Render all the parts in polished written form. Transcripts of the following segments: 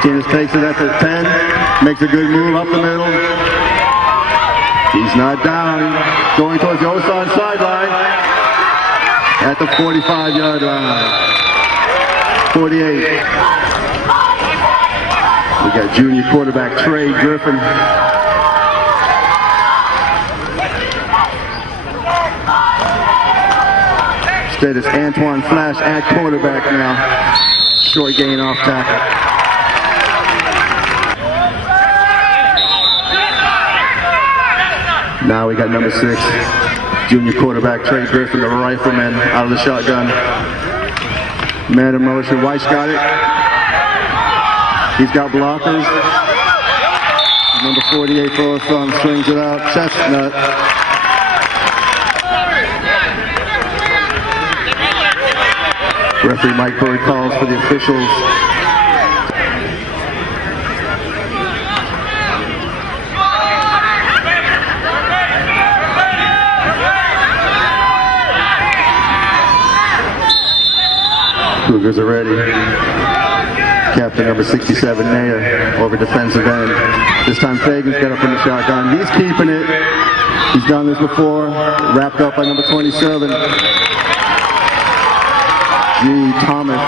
Martinez takes it at the 10, makes a good move up the middle. He's not down, going towards the Osan sideline at the 45-yard line. 48. We got junior quarterback Trey Griffin. Instead it's Antoine Flash at quarterback now. Short gain off tackle. Now we got number 6, junior quarterback Trey Griffin, the rifleman, out of the shotgun. Man in motion, Weiss got it. He's got blockers. Number 48 throws from, swings it out. Chestnut. Referee Mike Bird calls for the officials. Cougars are ready. Captain number 67, Nair, over defensive end. This time Fagan's got up in the shotgun. He's keeping it. He's done this before. Wrapped up by number 27. G. Thomas.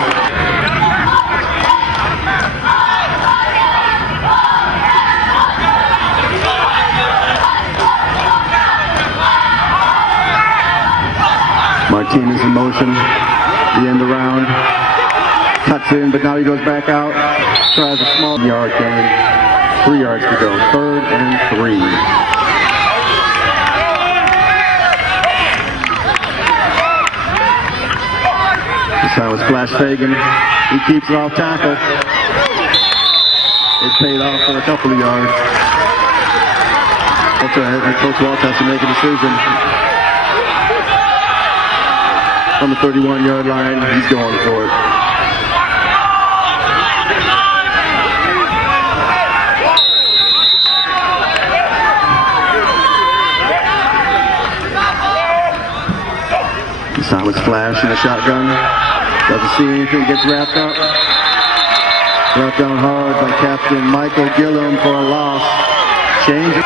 Martinez in motion. The end around. Cuts in, but now he goes back out. Tries a small yard gain. 3 yards to go. 3rd and 3. This time was Flash Fagan. He keeps it off tackle. It paid off for a couple of yards. Coach Waltz has to make a decision. On the 31-yard line, he's going for it. This time it's Flash in the shotgun. Doesn't see anything, gets wrapped up. Brought down hard by Captain Michael Gillum for a loss. Change it.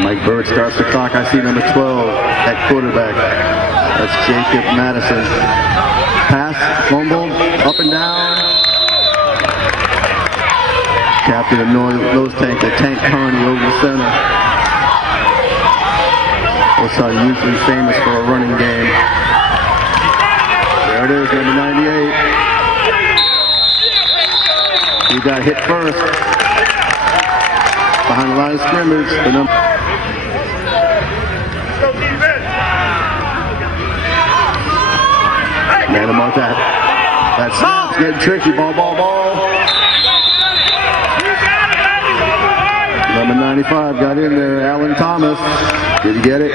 Mike Bird starts the clock. I see number 12 at quarterback. That's Jacob Madison. Pass, fumble, up and down. Captain of Nose Tank, the Tank Carney over the center. Also usually famous for a running game. There it is, number 98. He got hit first. Behind the line of scrimmage, the number. Man about that. That snap's getting tricky. Ball. Number 95 got in there. Alan Thomas. Did he get it?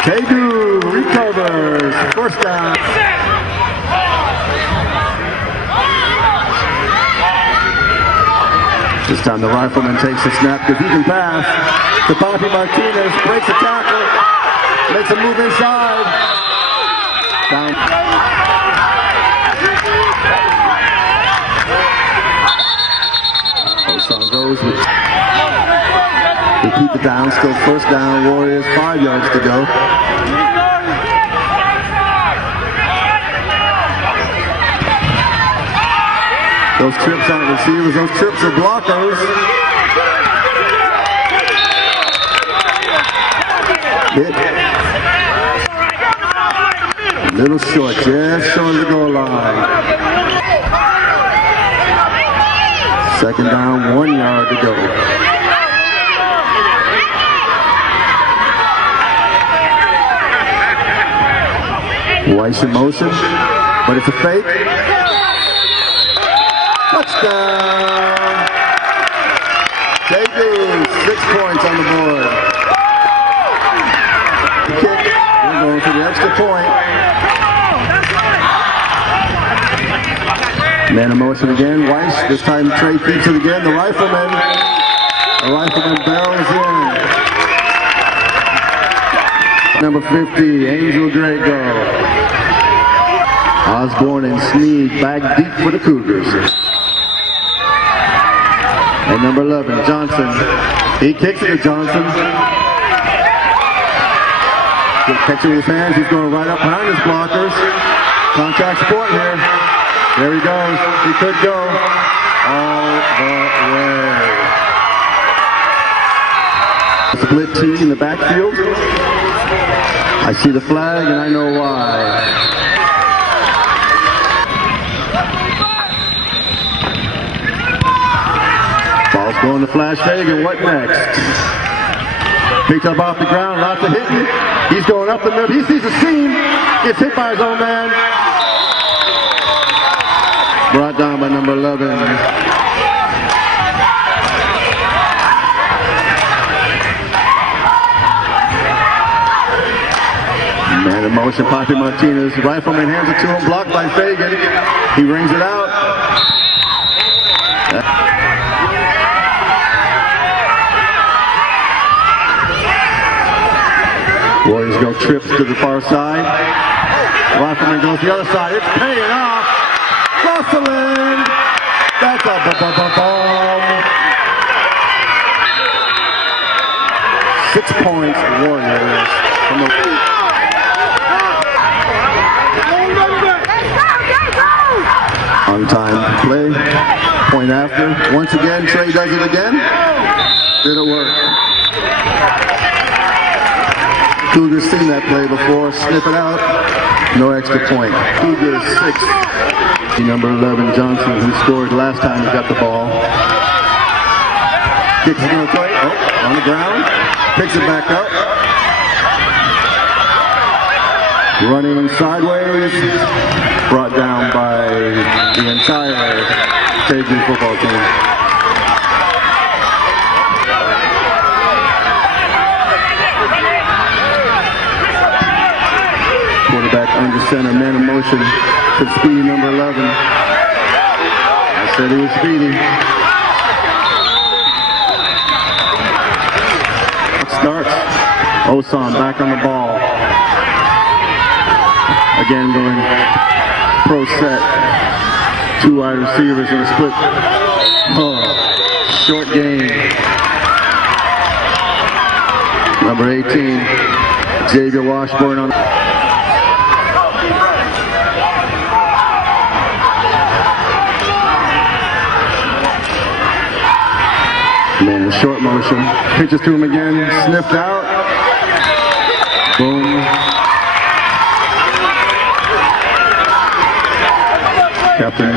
Tegu recovers. First down. This time the rifleman takes the snap because he can pass. To Bobby Martinez. Breaks the tackle. Makes a move inside. Down. Osan goes with. They keep it down. Still first down. Warriors 5 yards to go. Those trips aren't receivers. Those trips are blockers. Hit. Little short, just short of the goal line. Second down, 1 yard to go. Weiss in motion, but it's a fake. Touchdown! Tegu, 6 points on the board. Kick. We're going for the extra point. Man in motion again. Weiss. This time Trey keeps it again. The rifleman. The rifleman barrels in. Number 50, Angel Drago. Osborne and Sneed back deep for the Cougars. And number 11, Johnson. He kicks it to Johnson. Good catch with his hands. He's going right up behind his blockers. Contact sport here. There he goes. He could go all the way. Split T in the backfield. I see the flag and I know why. Ball's going to Flash Fagan. What next? Picked up off the ground. Lots of hitting. He's going up the middle. He sees a seam. Gets hit by his own man. Brought down by number 11. Man in motion, Poppy Martinez. Rifleman hands it to him, blocked by Fagan. He rings it out. Warriors go trips to the far side. Rifleman goes the other side. It's paying off. Rosalind. That's a bomb. 6 points, Warriors. On time play, point after. Once again, Trey does it again. Did it work? Cougars seen that play before. Snip it out. No extra point. Cougars 6. Number 11, Johnson, who scored last time he got the ball. Kicks it in the play. Oh, on the ground. Picks it back up. Running sideways. Brought down by the entire Cajun football team. Quarterback under center, man in motion to speedy number 11. I said he was speedy. Starts. Osan back on the ball. Again going pro set. 2 wide receivers in a split. Oh, short game. Number 18, Xavier Washburn on. Man in short motion. Pitches to him again. Sniffed out. Boom. Captain.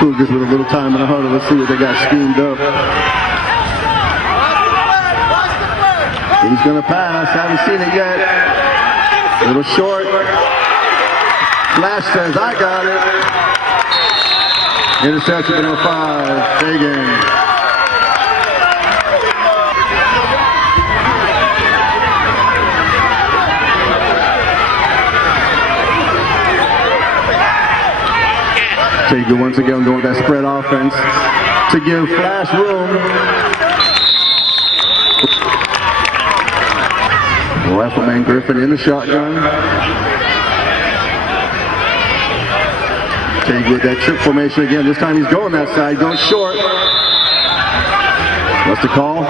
Cougars with a little time in the huddle. Let's see what they got schemed up. He's going to pass. Haven't seen it yet. A little short. Flash says, I got it. Interception number 5. Fagan. Taker once again going with that spread offense to give Flash room. Rifleman Griffin in the shotgun. Taker with that trip formation again. This time he's going that side, going short. What's the call?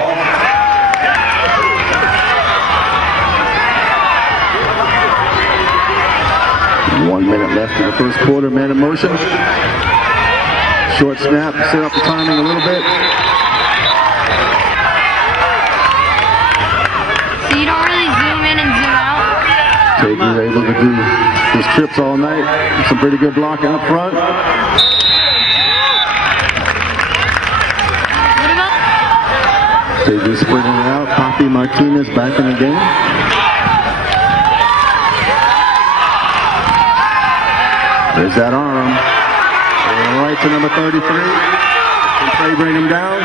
One minute left in the first quarter. Man in motion. Short snap. Set up the timing a little bit. So you don't really zoom in and zoom out? Taker able to do his trips all night. Some pretty good blocking up front. What about? Taker spreading it out. Poppy Martinez back in the game. There's that arm. Right to number 33. Can Trey bring him down?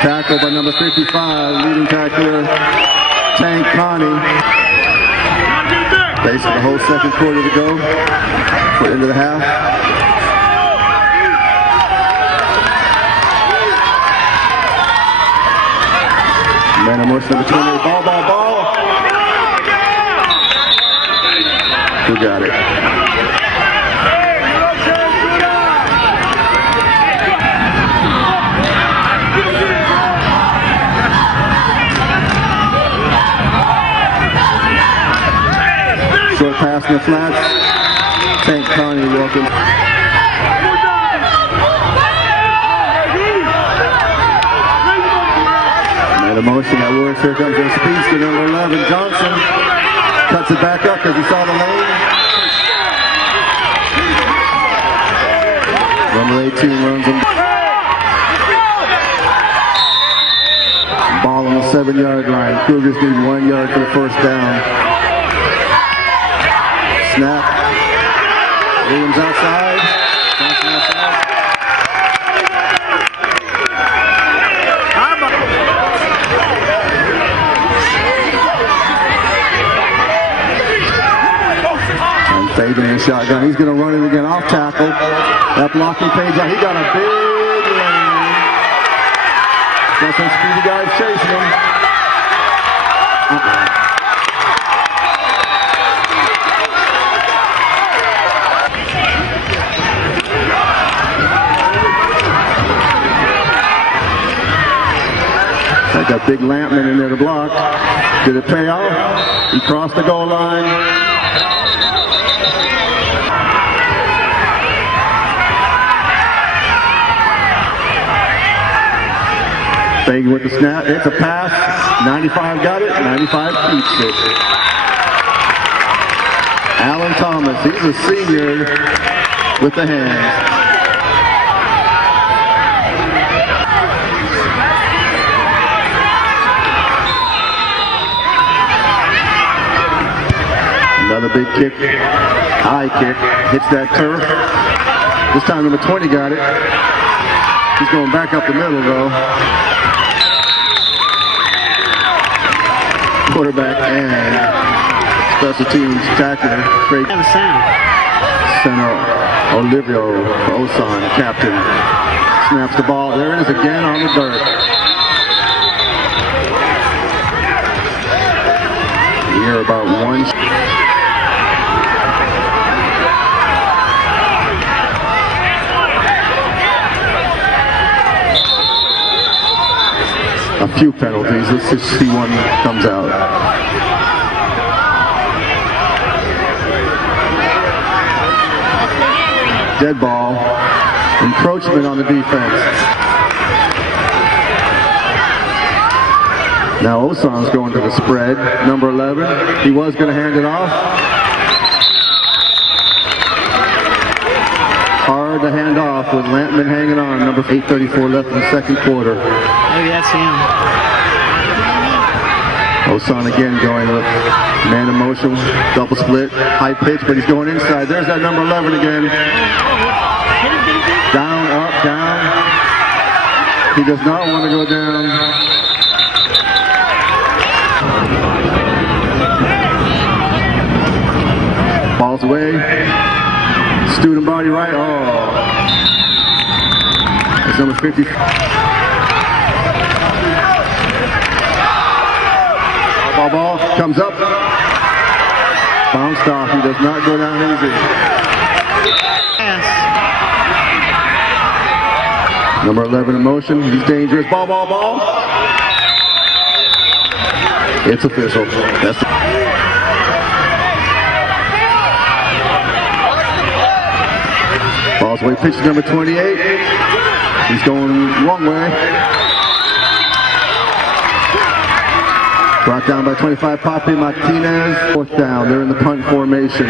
Tackle by number 55. Leading tackler, Tank Connie. Basically the whole second quarter to go. Put into the half. Man of motion number 28. Ball. Who got it? Short pass in the flats. Tank Connie welcome. Man of motion that works. Here comes their speedster, number 11, Johnson. Cuts it back up because he saw the lane. Number 18 runs him. Ball on the 7-yard line. Cougars need 1 yard for the first down. Snap. Williams outside. Johnson outside. And Fagan in the shotgun. He's going to run it again off tackle. That blocking page out. He got a big lane. Got some speedy guys chasing him. Got big Lampman in there to block. Did it pay off? He crossed the goal line. Fagan with the snap. It's a pass. 95 got it. 95 keeps it. Alan Thomas. He's a senior with the hands. Another big kick, high kick, hits that turf. This time number 20 got it. He's going back up the middle though. Quarterback and special teams tackler. Center Olivio Osan, captain, snaps the ball. There it is again on the dirt. You hear about one. A few penalties. Let's just see one comes out. Dead ball. Encroachment on the defense. Now Osan's going to the spread. Number 11. He was going to hand it off. Hard to hand off with Lampman hanging on. Number 8:34 left in the second quarter. Maybe that's him. Osan again going with man in motion, double split, high pitch, but he's going inside. There's that number 11 again. Down, up, down. He does not want to go down. Balls away. Student body right. Oh. It's number 50. Ball comes up. Bounced off. He does not go down easy. Yes. Number 11 in motion. He's dangerous. Ball. It's official. That's Ball's away. Pitch to number 28. He's going wrong way. Brought down by 25, Papi Martinez. Fourth down. They're in the punt formation.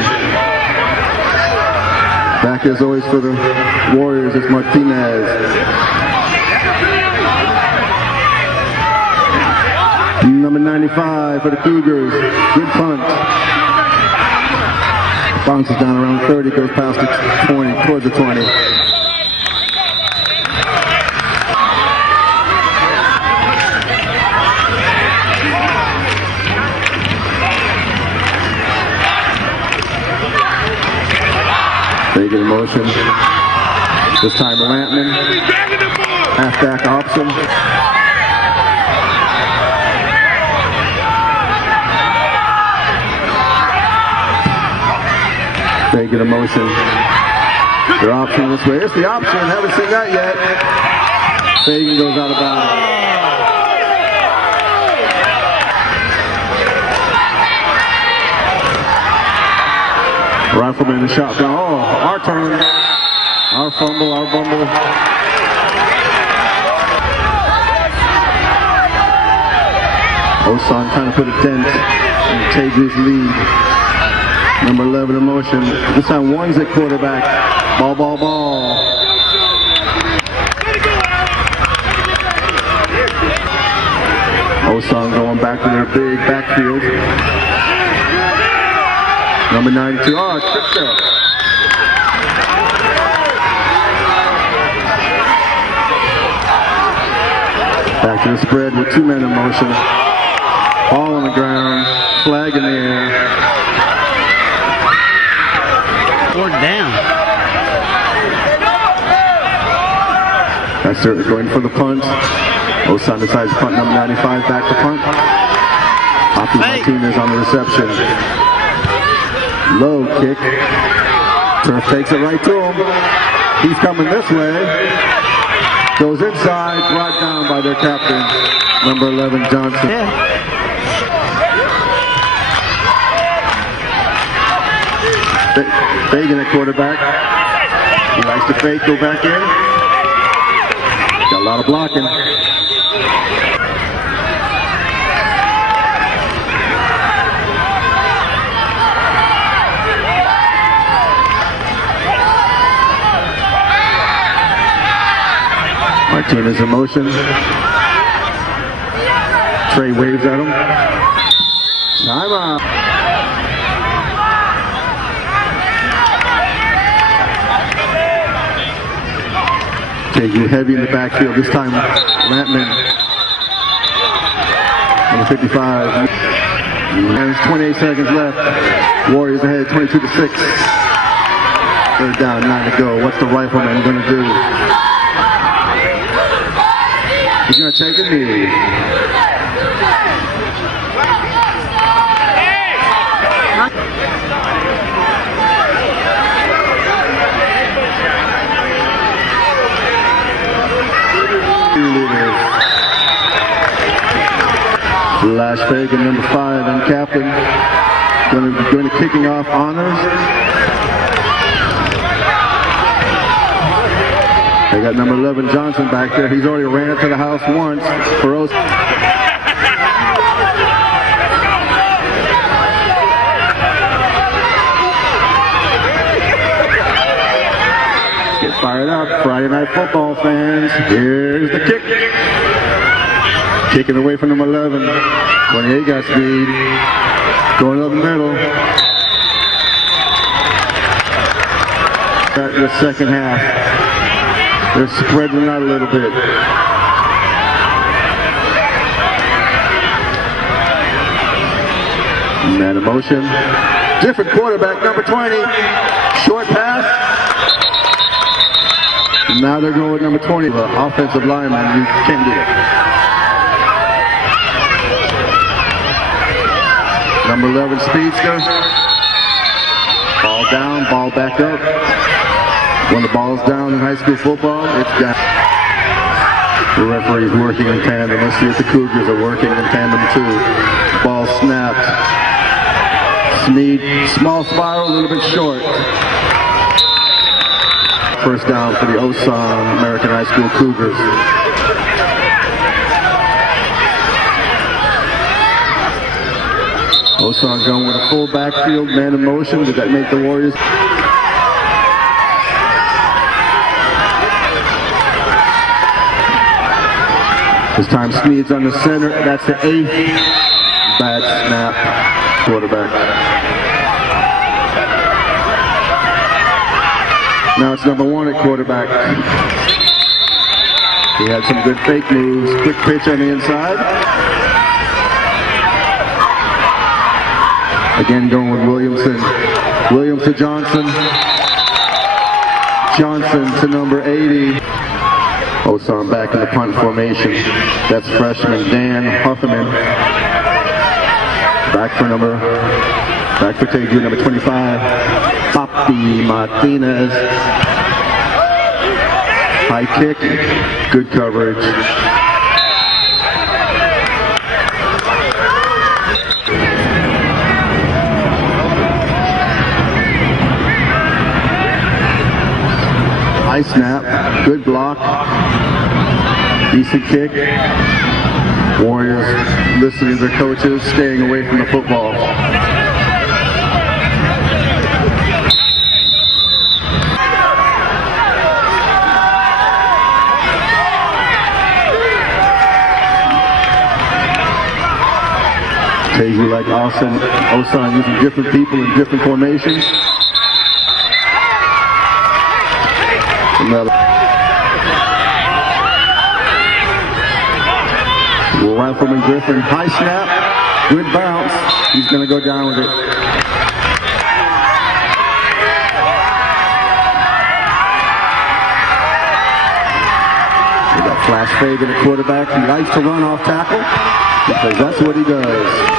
Back as always for the Warriors, it's Martinez. Number 95 for the Cougars. Good punt. Bounces down around 30, goes past the 20, towards the 20. Big in motion. This time Lampman. Halfback option. Fagan in motion. Their option this way. It's the option. Haven't seen that yet. Fagan goes out of bounds. Rifleman in the shotgun. Oh, our turn. Our fumble, our bumble. Osan trying to put a dent in Tegu's lead. Number 11 in motion. This time one's at quarterback. Ball, ball, ball. Osan going back to their big backfield. Number 92. Oh, tripped up. Back to the spread with 2 men in motion. Ball on the ground. Flag in the air. Fourth down. That's certainly going for the punt. Osan decides to punt. Number 95 back to punt. Hoppy Martinez on the reception. Low kick. Turf takes it right to him. He's coming this way. Goes inside, brought down by their captain, number 11, Johnson. Yeah. Fagan at quarterback. He likes to fake, go back in. Got a lot of blocking. Martinez in motion. Trey waves at him. Timeout. Tegu heavy in the backfield. This time, Lampman. Number 55. And it's 28 seconds left. Warriors ahead, 22-6. Third down, 9 to go. What's the rifleman going to do? He's going to take a knee. Lash Fagan, number 5, and captain. Going to kicking off honors. They got number 11 Johnson back there. He's already ran it to the house once. Feroz. Get fired up, Friday Night Football fans. Here's the kick. Kicking away from number 11. 28 got speed. Going up the middle. Back to the second half. They're spreading out a little bit. Man in motion. Different quarterback, number 20. Short pass. Now they're going with number 20. The offensive lineman, you can't do it. Number 11 speedster. Ball down, ball back up. When the ball's down in high school football, it's down. The referee's working in tandem. Let's see if the Cougars are working in tandem too. Ball snapped. Sneed, small spiral, a little bit short. First down for the Osan American High School Cougars. Osan going with a full backfield, man in motion. Did that make the Warriors? This time Sneed's on the center. That's the 8th. Bad snap. Quarterback. Now it's number 1 at quarterback. He had some good fake moves. Quick pitch on the inside. Again going with Williamson. Williams to Johnson. Johnson to number 80. Osan back in the punt formation. That's freshman Dan Huffman. Back for number Back for Teju, number 25, Papi Martinez. High kick, good coverage. High snap, good block, decent kick. Warriors listening to their coaches, staying away from the football. Teju, like Osan, using different people in different formations. Rifleman Griffin, high snap, good bounce. He's going to go down with it. We got Flash Fagan, the quarterback. He likes to run off tackle because that's what he does.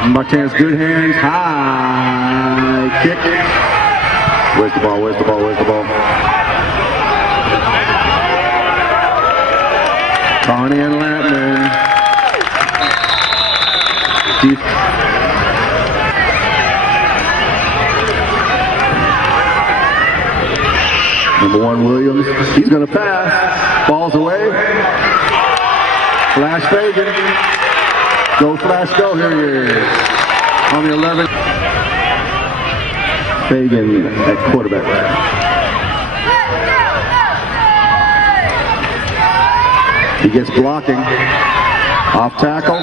Martinez, good hands, high kick. Where's the ball, where's the ball, where's the ball? Connie and Lampman. Number 1, Williams, he's going to pass. Ball's away. Flash Fagan. Go Flash, go, here he is. On the 11. Fagan at quarterback. He gets blocking. Off tackle.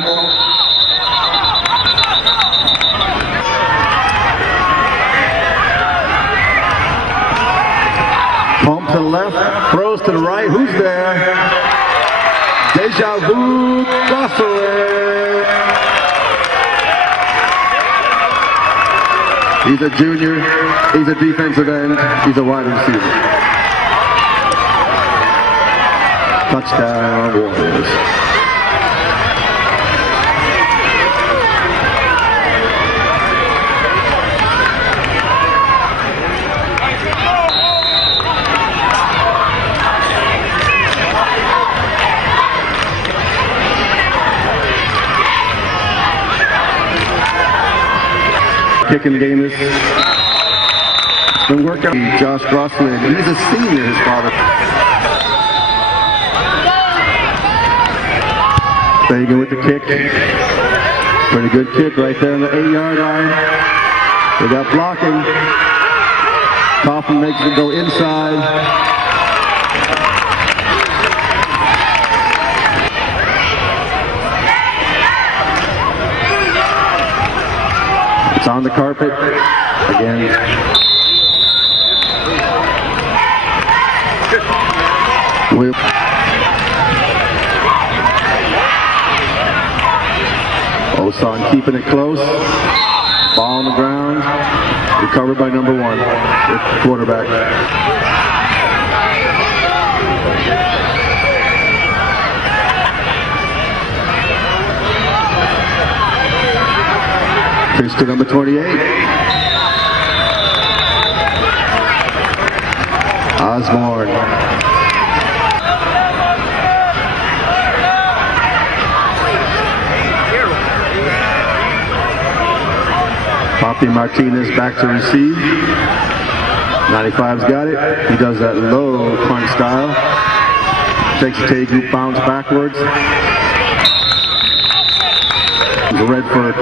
Pump to the left, throws to the right. Who's there? Deja vu, Gosselin. He's a junior, he's a defensive end, he's a wide receiver. Touchdown, Warriors. Kicking the game is been working. Josh Grosslin, he's a senior, his father. Fagan with the kick. Pretty good kick right there on the 8-yard line. They got blocking. Kaufman makes it go inside. It's on the carpet again. Osan keeping it close. Ball on the ground. Recovered by number 1, the quarterback. Pitch to number 28. Osborne. Papi Martinez back to receive. 95's got it. He does that low punch style. Takes the Teju, bounce backwards. The Redford.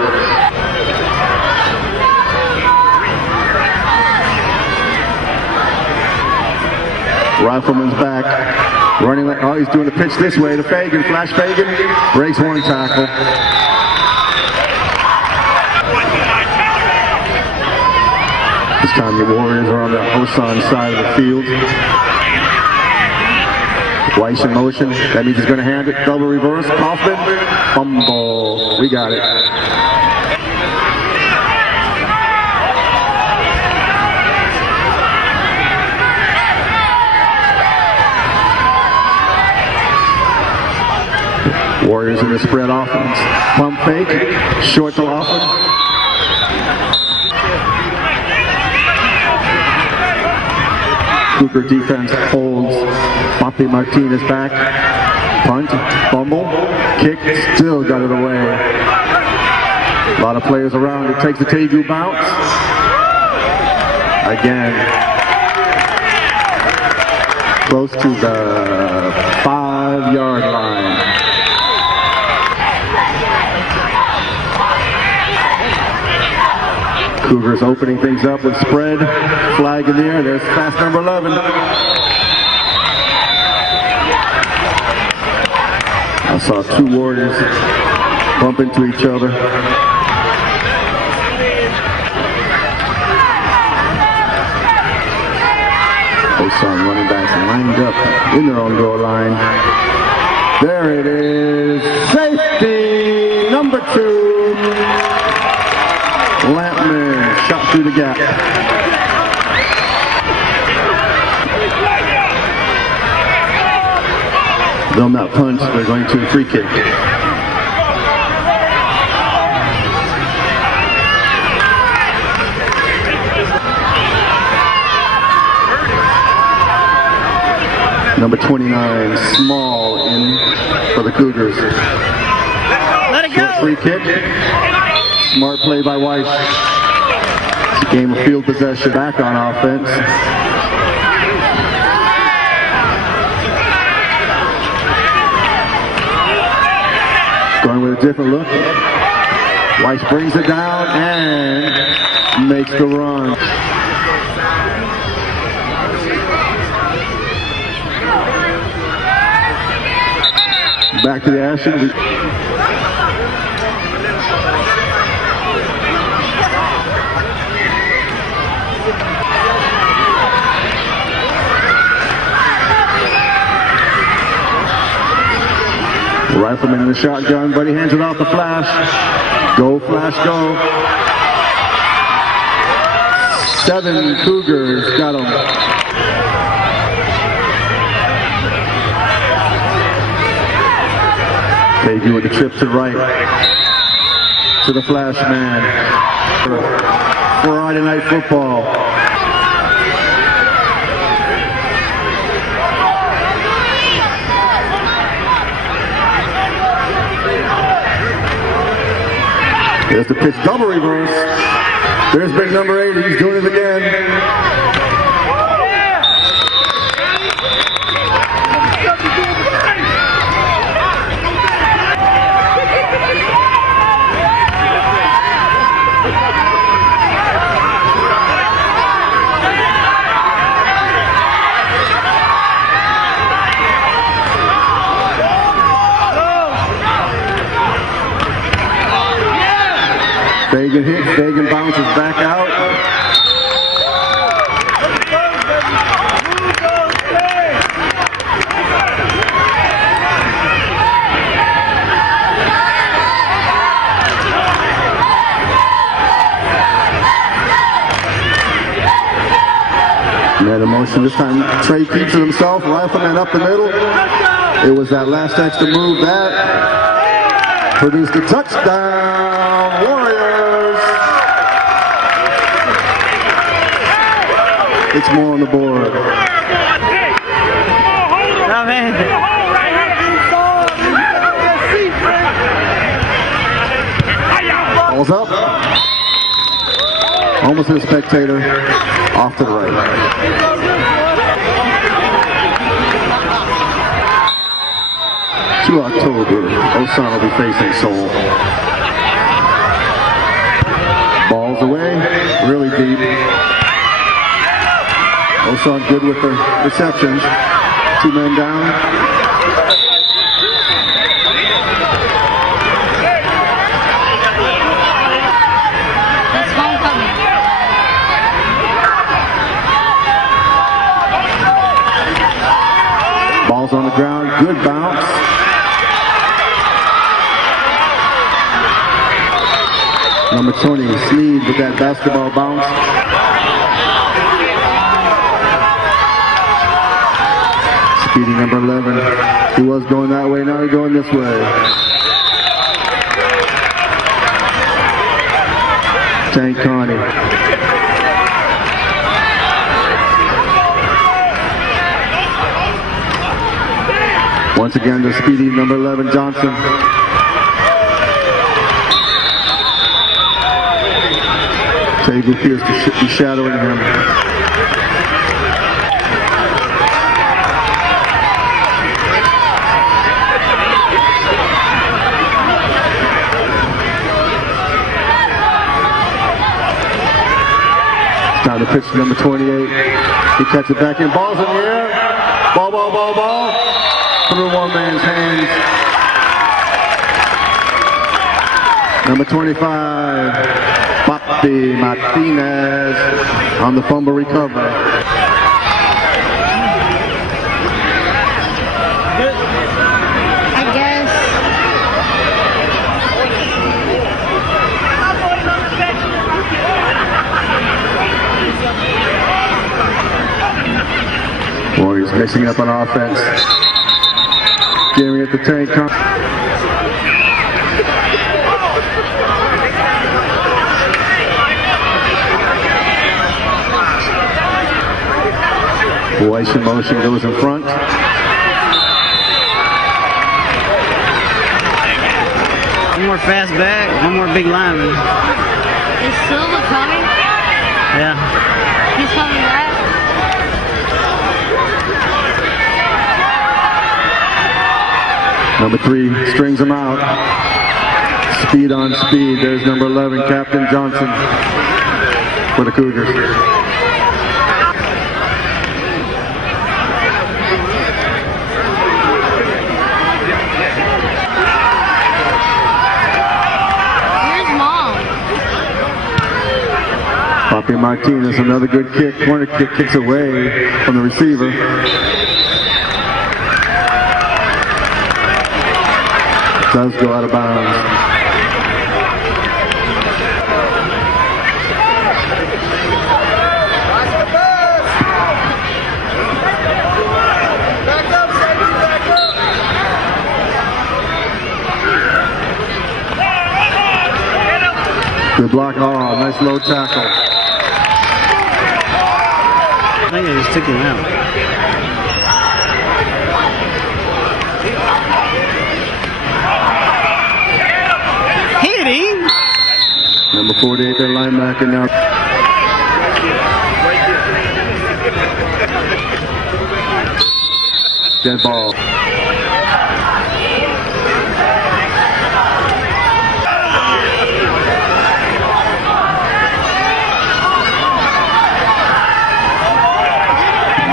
Rifleman's back. Running like, oh, he's doing the pitch this way to Fagan. Flash Fagan. Breaks 1 tackle. This time the Warriors are on the Osan side of the field. Weiss in motion. That means he's going to hand it. Double reverse. Kaufman. Fumble. We got it. Warriors in the spread offense. Pump fake, short to Laughlin. Cougar defense holds Papi Martinez back. Punt, fumble, kick, still got it away. A lot of players around. It takes the Tegu bounce. Again. Close to the 5-yard line. Cougars opening things up with spread. Flag in the air. There's pass number 11. I saw two Warriors bump into each other. They saw running backs lined up in their own goal line. There it is. Safety number 2. Lampman shot through the gap. They'll not punt. They're going to free kick. Number 29, Small in for the Cougars. Let it go. Short free kick. Smart play by Weiss. It's a game of field possession back on offense. Going with a different look. Weiss brings it down and makes the run. Back to the action. Rifleman in the shotgun, but he hands it off to Flash. Go, Flash, go. 7 Cougars got him. Tegu with the trip to the right. To the Flash man. For Friday Night Football. There's the pitch, double reverse. There's big number 8, he's doing it again. Fagan hits, Fagan bounces back out. Man in motion this time. Trey keeps it himself, Rifleman up the middle. It was that last extra move that produced a touchdown. Warriors! It's more on the board. Ball's up. Almost hit a spectator. Off to the right. To October, Osan will be facing Seoul. Balls away, really deep. Osan good with the receptions. 2 men down. That's homecoming. Ball's on the ground, good bounce. Number 20, Sneed with that basketball bounce. Speedy number 11. He was going that way, now he's going this way. Tank Connie. Once again, the speedy number 11, Johnson. Tague appears to be shadowing him. Time to pitch to number 28. He cuts it back in. Ball's in the air. Ball, ball, ball, ball. Through one man's hands. Number 25, Papi Martinez on the fumble recovery. I guess. Warriors mixing up on offense. Jamie at the tank. Weiss in motion goes in front. One more fast back, one more big lineman. Is Silva coming? Yeah. He's coming back? Number 3 strings him out. Speed on speed. There's number 11, Captain Johnson for the Cougars. Papi Martinez, another good kick. Corner kick, kicks away from the receiver. Does go out of bounds. Back up, Sandy, back up. Good block. Oh, nice low tackle. I think I just took him out. Hit him! Number 48, their linebacker now. Dead ball.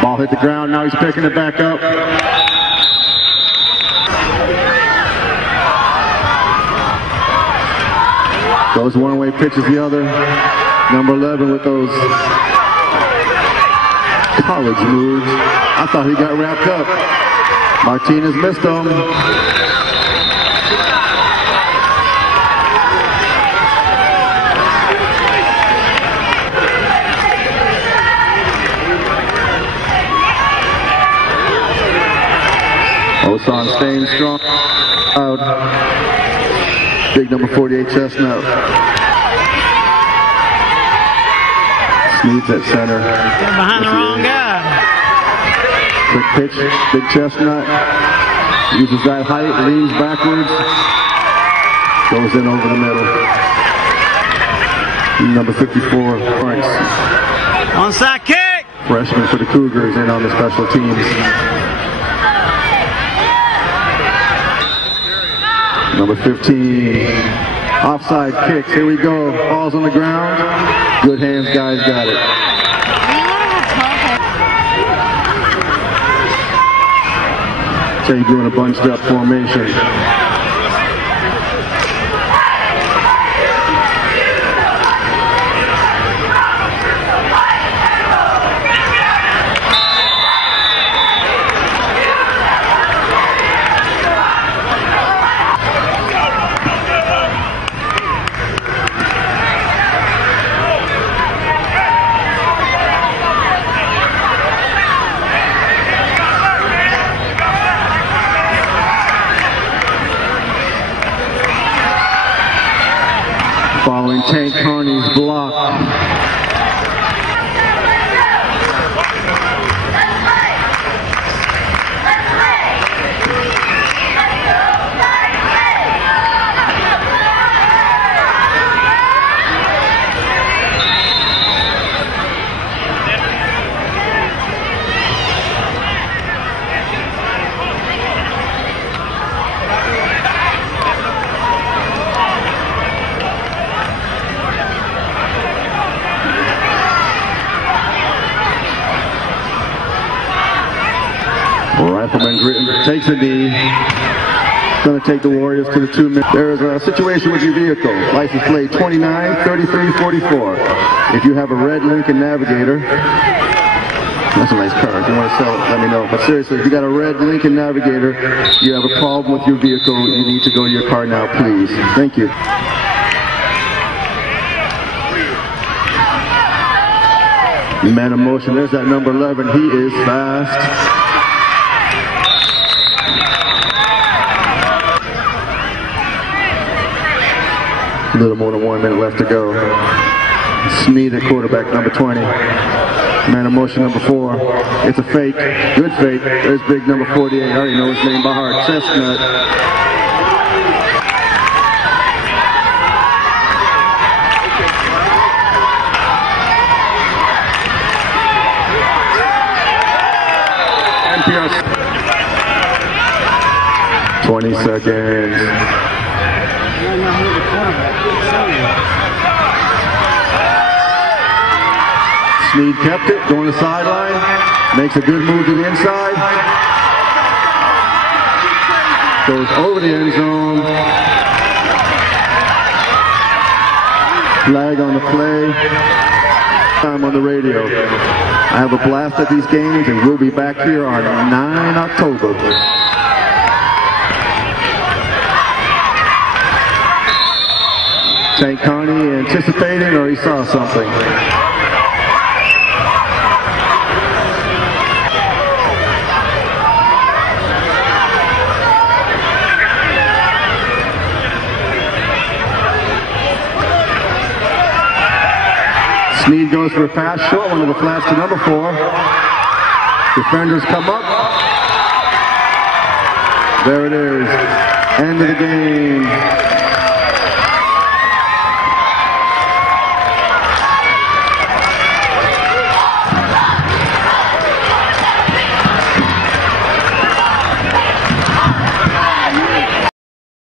Ball hit the ground, now he's picking it back up. Goes one way, pitches the other. Number 11 with those college moves. I thought he got wrapped up. Martinez missed him. Osan staying strong. Out. Big number 48 Chestnut. Sneeds at center. They're behind the wrong guy. Quick pitch, big Chestnut. Uses that height, leans backwards. Goes in over the middle. Number 54, Franks. Onside kick! Freshman for the Cougars in on the special teams. Number 15, offside kicks. Here we go. Ball's on the ground. Good hands, guys. Got it. So you're doing a bunched up formation. on Tank Carney's block. Rifleman Gritton takes a knee. Going to take the Warriors to the 2 minutes. There is a situation with your vehicle. License plate 293344. If you have a red Lincoln Navigator, that's a nice car. If you want to sell it, let me know. But seriously, if you got a red Lincoln Navigator, you have a problem with your vehicle, you need to go to your car now, please. Thank you. Man of motion, there's that number 11. He is fast. A little more than 1 minute left to go. Sneed at quarterback, number 20. Man of motion, number 4. It's a fake. Good fake. There's big number 48. I already know his name by heart. Chestnut. NPR. 20 seconds. Sneed kept it, going to the sideline, makes a good move to the inside, goes over the end zone, flag on the play, time on the radio. I have a blast at these games and we'll be back here on 9 October. Tank Carney anticipating, or he saw something. Sneed goes for a pass short, one of the flats to number 4. Defenders come up. There it is. End of the game.